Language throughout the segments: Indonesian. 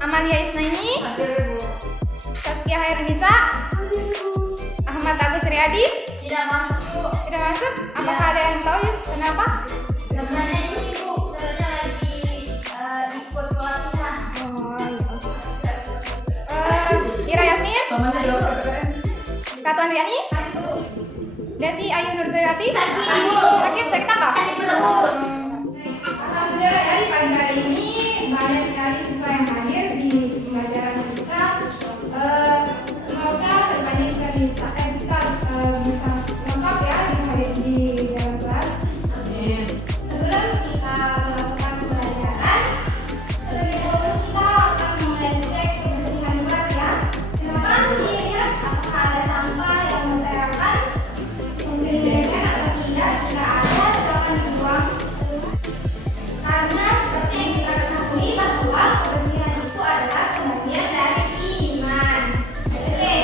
Amalia Isnaini, Saskia Hairunisa, Ahmad Agus Riyadi. Tidak masuk, Bu. Tidak masuk? Apakah ada yang tahu ya kenapa? Namanya ini, Bu, katanya lagi ikut pelatihan. Oh iya. Ira Yasmin, Ratu Andriani, Desi Ayu Nurzairati. Sakit apa? Sakit perut. Alhamdulillah dari pagi hari ini banyak sekali siswa yang hadir di pembelajaran kita. Semoga depannya kita bisa lengkap ya di dalam kelas. Amin. Sebelum kita melakukan pembelajaran, terlebih dahulu kita akan mengecek kebersihan kelas ya. Silakan dilihat apakah ada sampah yang berserakan, mungkin dilihat atau tidak. Jika ada, silakan dibuang. Karena seperti yang kita ketahui bahwa kebersihan itu adalah sebagian dari iman. Oke,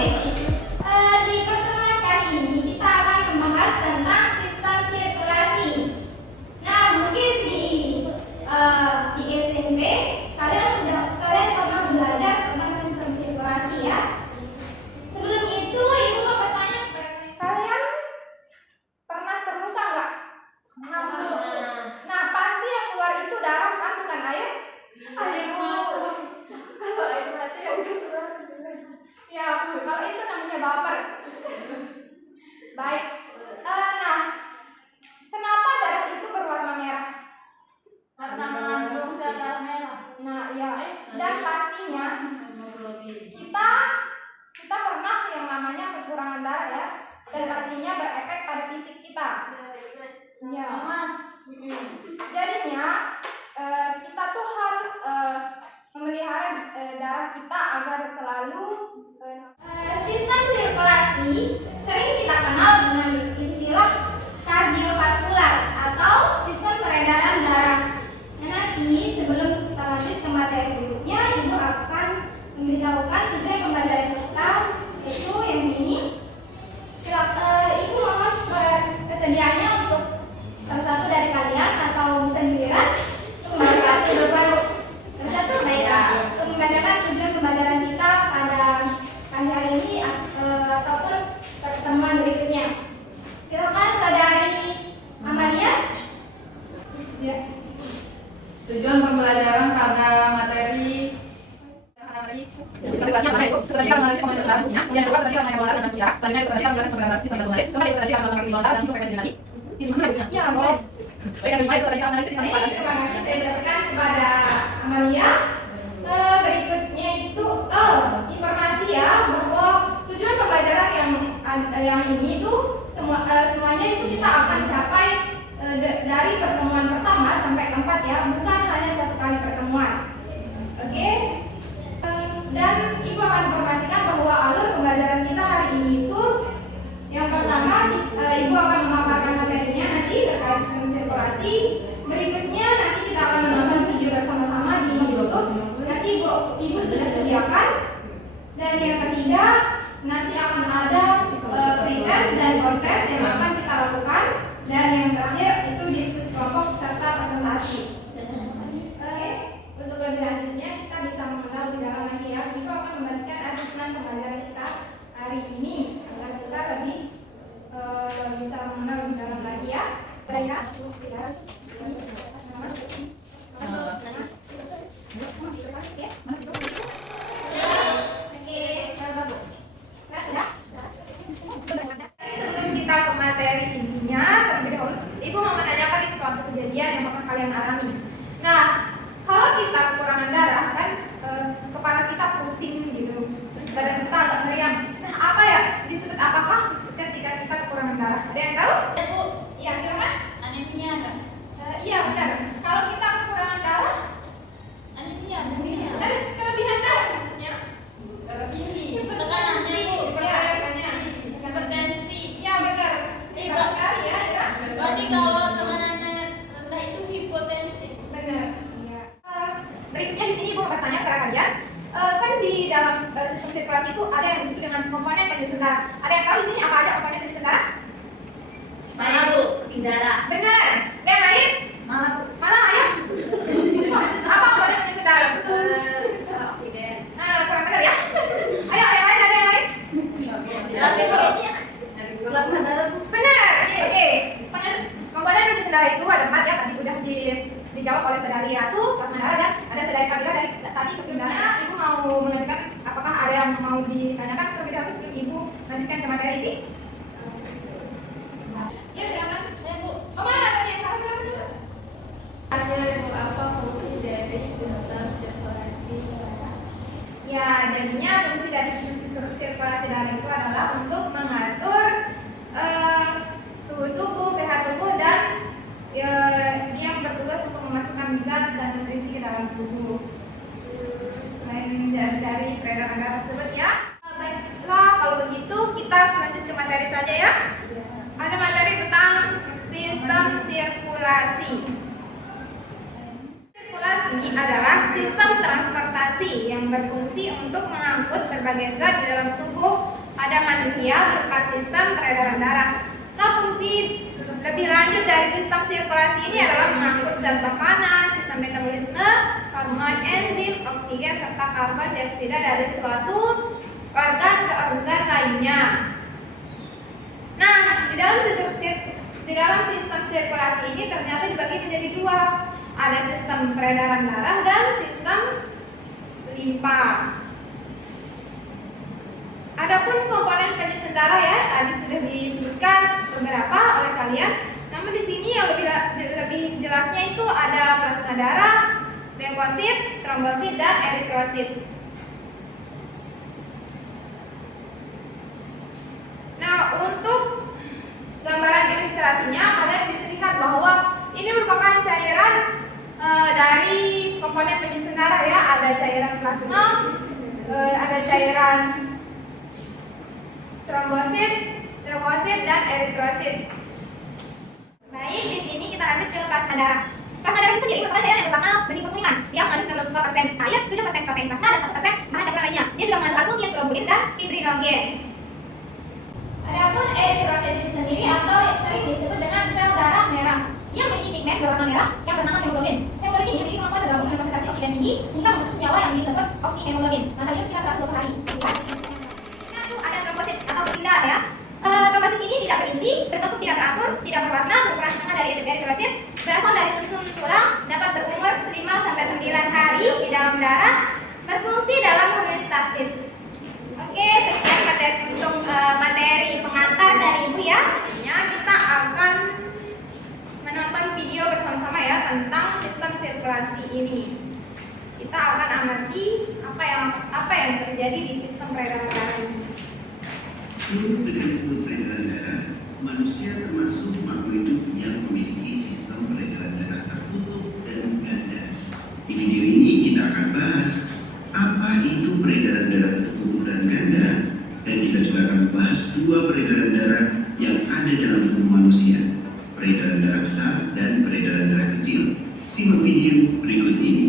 di pertemuan kali ini kita akan membahas tentang sistem sirkulasi. Nah, mungkin di SMP kalian pernah belajar tentang sistem sirkulasi ya. Sebelum itu, ibu mau bertanya kepada kalian, pernah terluka nggak? Nah, pasti yang keluar itu darah kan, bukan air? Air, Bu. Kalau air mati yang keluar. Ya, kalau itu namanya baper. Baik. Nah, kenapa darah itu berwarna merah? Karena mengandung sel darah merah. Nah, ya. Dan pastinya kita pernah yang namanya kekurangan darah ya. Dan pastinya berefek pada fisik kita. Ya, Mas. Jadinya kita tuh harus memelihara darah kita agar selalu sistem sirkulasi sering kita kenal dengan istilah kardiovaskular atau sistem peredaran darah. Nah, nanti sebelum kita lanjut ke materi berikutnya, ibu akan memberitahukan tujuan pembelajaran kita, yaitu yang ini. Ibu mohon kesediaannya untuk salah satu dari kalian atau bisa giliran untuk membacakan untuk membacakan tujuan pembelajaran kita pada pagi hari ini ataupun pertemuan berikutnya. Silakan saudari Amalia. Ya. Tujuan pembelajaran pada materi sirkulasi mana itu? Selanjutnya mengenai komponen besar fungsinya. Yang kedua selanjutnya mengenai pengelolaan dan sejarah. Selanjutnya selanjutnya mengenai segmentasi standar menarik. Kemudian selanjutnya mengenai pengelolaan dan frekuensi dinamik. Ini mana itu? Ya, Oh. Baik, yang kedua itu selanjutnya mengenai sistem Baik, terima kasih saya ucapkan kepada Amalia. Berikutnya itu informasi ya bahwa tujuan pembelajaran yang ini tuh semuanya itu kita akan capai dari pertemuan pertama sampai keempat ya, bukan hanya satu kali pertemuan. Oke. Dan ibu akan informasikan bahwa alur pembelajaran kita hari ini itu yang pertama ibu akan memaparkan materinya nanti terkait sistem sirkulasi. Berikutnya nanti kita akan menonton video bersama-sama di YouTube. Nanti ibu sudah sediakan. Dan yang ketiga nanti akan ada pretest dan proses yang akan kita lakukan. Dan yang terakhir itu diskusi kelompok serta presentasi. Oke, untuk lebih lanjutnya kita bisa mengenal lebih dalam lagi ya. Ibu akan membagikan asesmen pembelajaran kita hari ini agar kita lebih bisa mengenal lebih dalam lagi ya. Baik ya. Sebelum kita ke materi intinya, terlebih dahulu ibu mau menanyakan nih suatu kejadian yang pernah kalian alami. Nah, kalau kita kekurangan darah kan kepala kita pusing gitu, terus badan kita agak meriang. Nah, apa ya disebut apakah ketika kita kekurangan darah? Ada yang tahu? Ya, Bu. Iya, silakan. Anemia ada. Iya benar. Kalau kita kekurangan darah, Anemia. ada kelebihan darah maksudnya. darah tinggi. Tekanannya, Bu. Iya, makanya. Hipertensi. Iya benar. Hebat sekali ya, Ira. Berarti kalau tekanannya rendah itu hipotensi. Benar. Iya. Berikutnya di sini ibu mau bertanya kepada kalian. Kan di dalam sistem sirkulasi itu ada yang disebut dengan komponen penyusun darah. Ada yang tahu di sini apa aja komponen penyusun darah? Mana, Bu? Darah. Benar. Dan lain? Mana, Bu? Malah ayah. Apa komponen penyusun darah? ditanyakan terlebih dahulu sebelum Ibu lanjutkan ke materi ini? Ya, silakan. Bu. Oh, mana tadi yang salah? Silakan. Tanya Ibu, apa fungsi dari sistem sirkulasi darah? Ya, jadinya fungsi dari sistem sirkulasi darah itu adalah untuk mengatur suhu tubuh, pH tubuh, dan yang bertugas untuk memasukkan zat dan nutrisi ke dalam tubuh. Selain dari peredaran darah tersebut ya. Baiklah, kalau begitu kita lanjut ke materi saja ya. Ada materi tentang sistem sirkulasi. Sirkulasi adalah sistem transportasi yang berfungsi untuk mengangkut berbagai zat di dalam tubuh pada manusia berupa sistem peredaran darah. Nah, fungsi lebih lanjut dari sistem sirkulasi ini adalah mengangkut zat makanan, sistem metabolisme, hormon, enzim, oksigen, serta karbon dioksida dari suatu organ ke organ lainnya. Nah, di dalam sistem sirkulasi ini ternyata dibagi menjadi dua. Ada sistem peredaran darah dan sistem limpa. Adapun komponen penyusun darah ya, tadi sudah disebutkan beberapa oleh kalian. Namun di sini yang lebih jelasnya itu ada plasma darah, leukosit, trombosit, dan eritrosit. Nah, untuk gambaran ilustrasinya kalian bisa lihat bahwa ini merupakan cairan dari komponen penyusun darah ya. Ada cairan plasma, ada cairan trombosit, leukosit, dan eritrosit. Baik, di sini kita lanjut ke plasma darah. Plasma darah itu sendiri merupakan cairan yang pertama benih kuningan. Dia mengandung 92% air, 7% protein plasma, dan 1% bahan campuran lainnya. Dia juga mengandung albumin, globulin, dan fibrinogen. Adapun eritrosit itu sendiri atau yang sering disebut dengan sel darah merah. Dia memiliki pigmen berwarna merah yang bernama hemoglobin. Hemoglobin ini memiliki kemampuan bergabung dengan konsentrasi oksigen tinggi sehingga membentuk senyawa yang disebut oksihemoglobin. Masanya sekitar 100 per hari. Ada trombosit atau pilar ya. Trombosit ini tidak berinti, berbentuk tidak teratur, tidak berwarna, berukuran setengah dari eritrosit, berasal dari sumsum tulang, dapat berumur 5-9 hari di dalam darah, berfungsi dalam homeostasis. Oke, sekian materi pengantar dari Ibu ya. Kita akan menonton video bersama-sama ya tentang sistem sirkulasi ini. Kita akan amati apa yang terjadi di sistem peredaran darah ini. Menurut mekanisme peredaran darah, manusia termasuk makhluk hidup yang memiliki sistem peredaran darah tertutup dan ganda. Di video ini kita akan bahas apa itu peredaran darah tertutup dan ganda, dan kita juga akan bahas dua peredaran darah yang ada dalam tubuh manusia, peredaran darah besar dan peredaran darah kecil. Simak video berikut ini.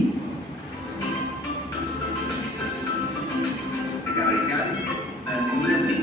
Rekan-rekan dan pemerhati,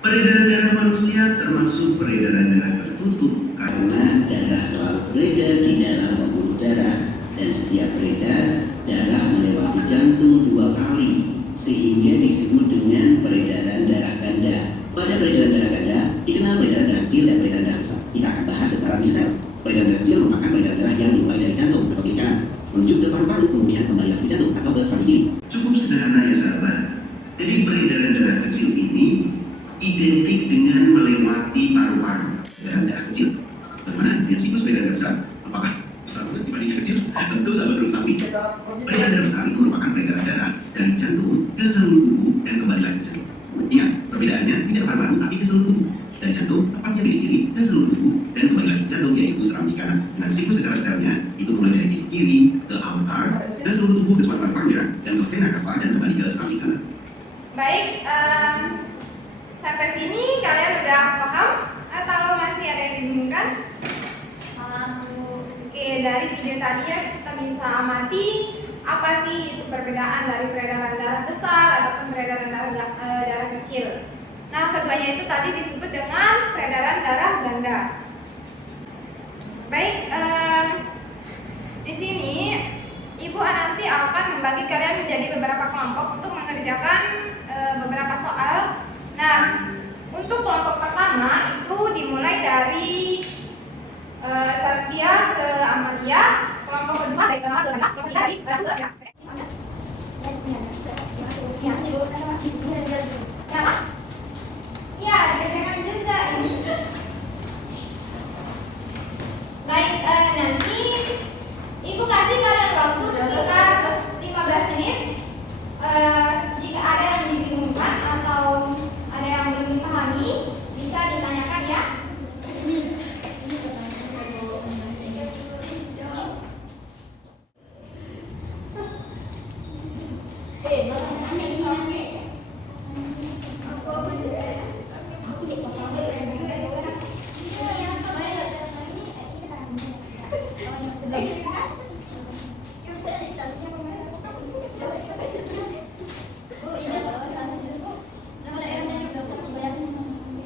peredaran darah manusia termasuk peredaran darah tertutup karena darah selalu beredar di dalam pembuluh darah, dan setiap beredar darah melewati jantung 2 kali sehingga disebut dengan peredaran darah ganda. Pada peredaran darah ganda dikenal peredaran darah kecil dan peredaran darah besar. Kita akan bahas secara detail. Peredaran darah kecil merupakan peredaran darah yang dimulai dari jantung atau kiri kanan menuju ke paru-paru, kemudian kembali lagi ke jantung atau ke samping kiri. Cukup sederhana ya sahabat. Jadi peredaran darah kecil ini identik dengan melewati paru-paru. Peredaran darah kecil. Bagaimana dengan siklus peredaran darah besar? Apakah besar banget dibanding yang kecil? Tentu sahabat belum tahu. Peredaran darah besar itu merupakan peredaran darah dari jantung ke seluruh tubuh dan kembali lagi ke jantung. Ingat, perbedaannya tidak paru-paru tapi ke seluruh tubuh. Dari jantung, tepatnya bilik kiri ke seluruh tubuh dan kembali lagi ke jantung, yaitu serambi kanan. Dengan siklus secara detailnya itu mulai dari bilik kiri ke aorta ke seluruh tubuh kecuali paru-parunya dan ke vena cava dan kembali ke serambi kanan. Baik, sampai sini kalian udah paham atau masih ada yang dibingungkan? Oke, dari video tadi ya kita bisa amati apa sih itu perbedaan dari peredaran darah besar ataupun peredaran darah kecil. Nah, keduanya itu tadi disebut dengan peredaran darah ganda. Baik, di sini Ibu nanti akan membagi kalian menjadi beberapa kelompok untuk mengerjakan beberapa soal. Nah, untuk kelompok pertama itu dimulai dari Saskia ke Amalia, kelompok kedua dari Kemal ke Anak, kelompok ketiga dari Ratu ke Anak. Ya, ya, dikerjakan juga ini. Baik, nanti Ibu kasih kalian waktu sekitar 15 menit. Jika ada yang dibingungkan atau ada yang belum dipahami, bisa ditanyakan ya.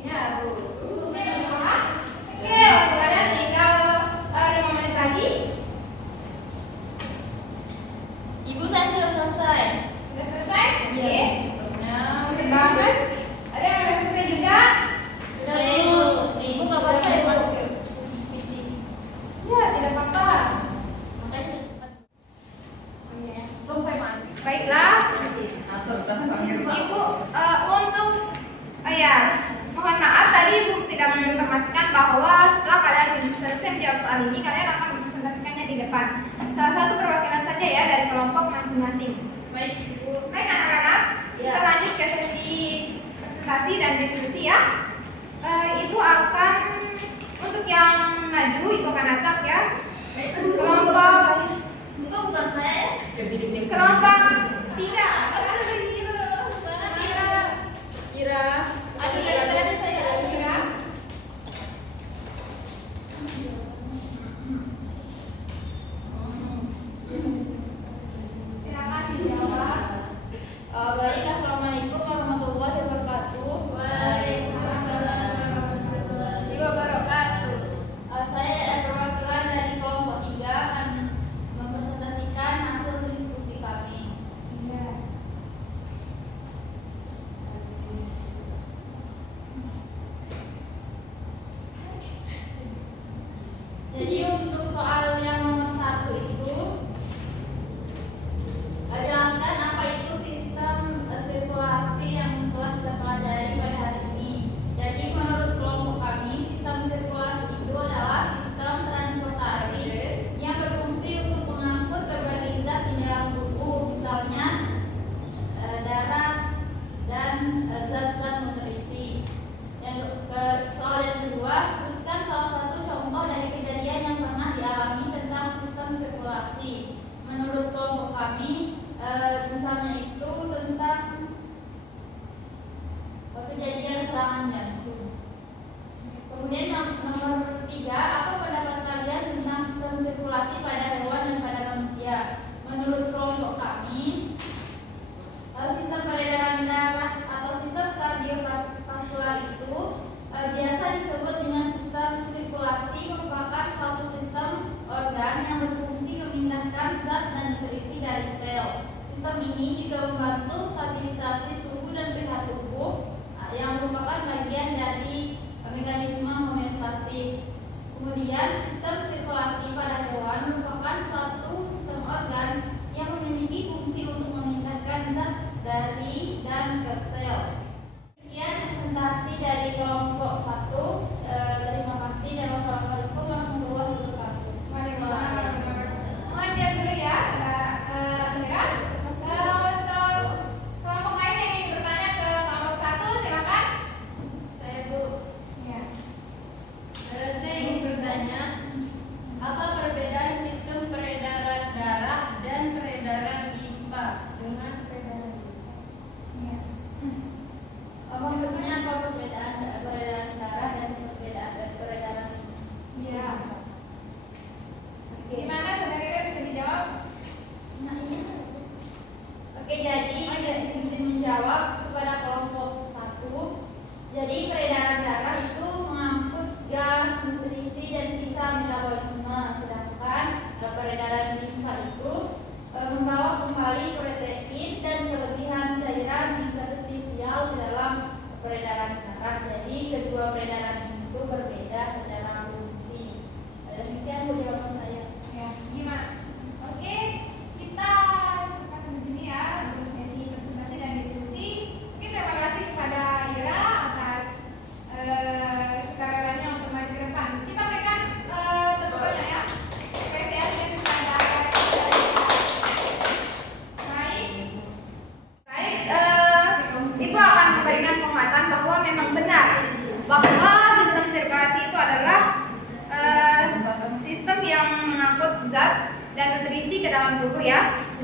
Ya, Bu. Oke, waktu kalian tinggal 5 menit lagi. Ibu, saya sudah selesai. Sudah selesai? Iya. Oke. Banget. Ada yang sudah selesai juga? Ibu nggak baca ya, Pak? Ya, tidak apa-apa. Makanya cepat. Belum saya mandi. Baiklah, Ibu, untuk ya, mohon maaf tadi Ibu tidak menginformasikan bahwa setelah kalian selesai menjawab soal ini, kalian akan mempresentasikannya di depan. Salah satu perwakilan saja ya dari kelompok masing-masing. Baik, Ibu. Baik anak-anak, kita lanjut ke sesi presentasi dan diskusi ya. Ibu akan untuk yang maju itu akan acak ya. Bukan saya. Kelompok tiga. Kira. Ada saya. Kira. Silakan dijawab. Baik, assalamualaikum warahmatullahi wabarakatuh. Waalaikumsalam warahmatullahi wabarakatuh. Saya perwakilan dari kelompok 3 akan mempresentasikan hasil diskusi kami. Iya. Jadi untuk soal yang nomor 1 itu jelaskan apa itu sistem sirkulasi yang telah kita pelajari pada hari ini. Jadi menurut kelompok kami, sistem sirkulasi itu adalah sistem transportasi yang berfungsi untuk mengangkut berbagai zat di dalam tubuh, misalnya darah dan zat-zat nutrisi. Soal yang kedua, sebutkan salah satu contoh dari kejadian yang pernah dialami tentang sistem sirkulasi. Menurut kelompok kami, misalnya itu tentang kejadian serangan jantung. Kemudian nomor 3, apa pendapat kalian tentang sistem sirkulasi pada hewan dan pada manusia? Menurut kelompok kami, sistem peredaran darah atau sistem kardiovaskular itu biasa disebut dengan sistem sirkulasi, merupakan suatu sistem organ yang berfungsi memindahkan zat dan nutrisi dari sel. Sistem ini juga membantu stabilisasi suhu dan pH tubuh yang merupakan bagian dari mekanisme homeostasis. Kemudian sistem sirkulasi pada hewan merupakan suatu sistem organ yang memiliki fungsi untuk memindahkan zat dari dan ke sel. Sekian presentasi dari kelompok 1. Terima kasih dan wassalamualaikum warahmatullahi wabarakatuh. Waalaikumsalam. Mohon diam dulu ya, saudara. Untuk kelompok lain yang ingin bertanya ke kelompok 1, silakan. Saya Bu. Ya. Saya ingin bertanya, apa perbedaan sistem peredaran darah dan peredaran limfa dengan peredaran limfa? Ya. Maksudnya apa perbedaan peredaran darah dan perbedaan peredaran limfa? Iya. Gimana saudara Ira bisa dijawab? Oke, jadi izin menjawab kepada kelompok 1. Jadi peredaran darah itu mengangkut gas, nutrisi dan sisa metabolisme, sedangkan peredaran limfa itu membawa kembali protein dan kelebihan cairan interstisial di dalam peredaran darah. Jadi kedua peredaran itu berbeda secara fungsi. Demikian Bu jawaban saya. Ya, gimana? Oke, kita cukupkan di sini ya untuk sesi presentasi dan diskusi.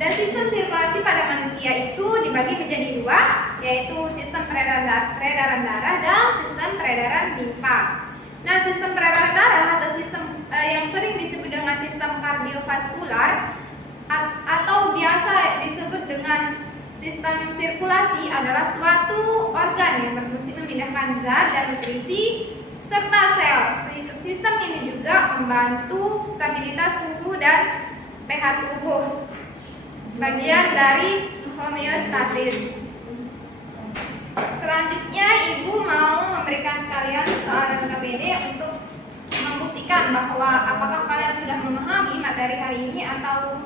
Dan sistem sirkulasi pada manusia itu dibagi menjadi dua, yaitu sistem peredaran darah dan sistem peredaran limfa. Nah, sistem peredaran darah atau sistem yang sering disebut dengan sistem kardiovaskular atau biasa disebut dengan sistem sirkulasi adalah suatu organ yang berfungsi memindahkan zat dan nutrisi serta sel. Sistem ini juga membantu stabilitas suhu dan pH tubuh, bagian dari homeostasis. Selanjutnya, Ibu mau memberikan kalian soal KBD untuk membuktikan bahwa apakah kalian sudah memahami materi hari ini atau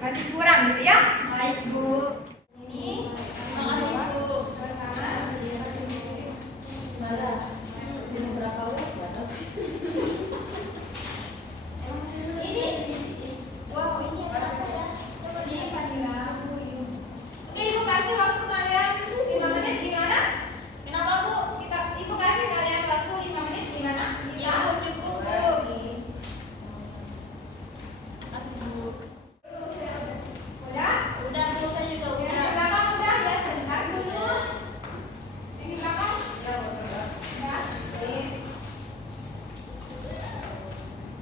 masih kurang gitu ya. Baik, Bu. Ini Makasih, Bu. bersama. Balas. Berapa balas? Ini wow, ini apa ya? Coba dia kasih lagu. Oke, Ibu kasih waktu kalian 5 menit gimana? Kenapa, Bu? Ibu kasih kalian waktu 5 menit gimana? Iya, Bu, cukup, Bu. Oke. Makasih, Bu. Udah? Udah, Bu, saya juga Yang di udah. belakang udah ya, sebentar dulu. Yang di belakang? Udah. Oke.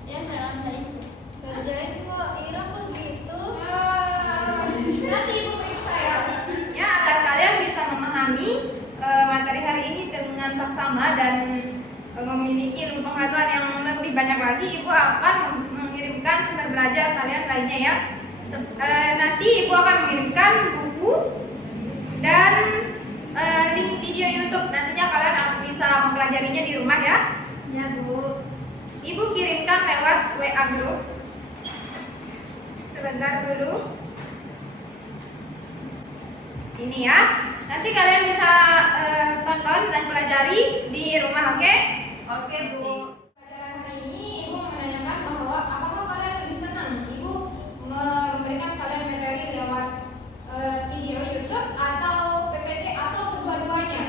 Ya, jangan saya. Kerjain kok, Ira begitu. Nanti Ibu periksa ya. Ya, agar kalian bisa memahami materi hari ini dengan saksama dan memiliki pengetahuan yang lebih banyak lagi, Ibu akan mengirimkan sumber belajar kalian lainnya ya. Nanti Ibu akan mengirimkan buku dan link video YouTube. Nantinya kalian akan bisa mempelajarinya di rumah ya. Ya, Bu. Ibu kirimkan lewat WA group. Sebentar dulu. Ini ya. Nanti kalian bisa tonton dan pelajari di rumah, oke? Oke, Bu. Pelajaran hari ini Ibu menanyakan bahwa apakah kalian lebih senang Ibu memberikan kalian materi lewat video YouTube atau PPT atau kedua-duanya?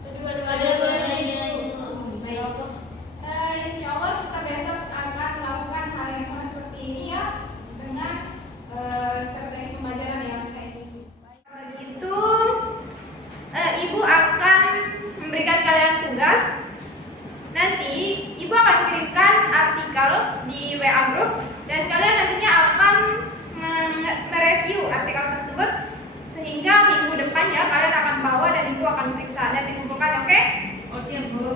Kedua-duanya, Bu. Baik. Insya Allah kita besok akan melakukan hal yang sama seperti ini ya, dengan strategi pembelajaran yang kayak gini. Begitu, Ibu akan memberikan kalian tugas. Nanti Ibu akan kirimkan artikel di WA group dan kalian nantinya akan mereview artikel tersebut sehingga minggu depannya kalian akan bawa dan Ibu akan periksa dan dikumpulkan, oke? Oke, Bu.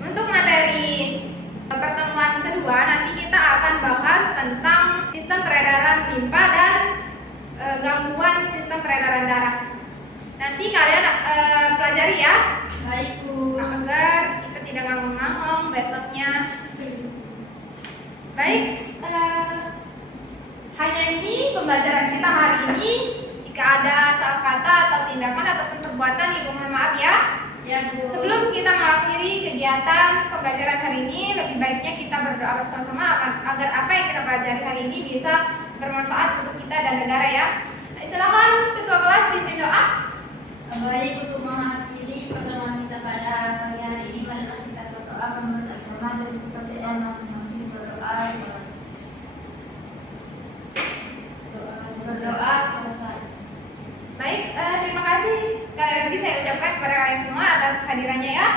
Untuk materi pertemuan kedua nanti kita akan bahas tentang sistem peredaran limfa dan gangguan sistem peredaran darah. Nanti kalian pelajari ya, Baik, Bu. agar kita tidak ngangong-ngangong besoknya. Baik, hanya ini pembelajaran kita hari ini. Jika ada salah kata atau tindakan ataupun perbuatan, Ibu mohon maaf ya. Ya, Bu. Sebelum kita mengakhiri kegiatan pembelajaran hari ini, lebih baiknya kita berdoa bersama-sama agar apa yang kita pelajari hari ini bisa bermanfaat untuk kita dan negara ya. Silakan ketua kelas pimpin doa. Baik, untuk mengakhiri pertemuan kita pada pagi hari ini, marilah kita berdoa menurut agama dan kepercayaan masing-masing. Berdoa selesai. Baik, terima kasih sekali lagi saya ucapkan kepada kalian semua atas kehadirannya ya.